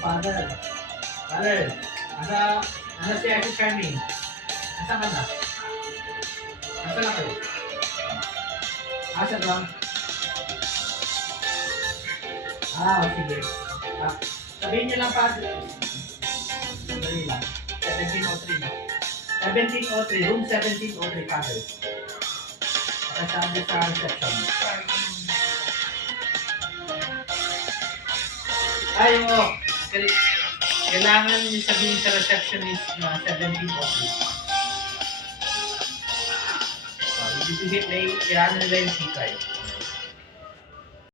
Father. Father. Asa si Ate Charmy? Asa ka na? Asa na kayo? Asa lang? Sige. Sabihin niyo lang, Father. Sandali lang. 1703 na. 1703. Room 1703, Father. Nakasabi sa reception. Kailangan niyo sabihin sa receptionist na 1703. Ibibigit na i-ano nila yung sikay.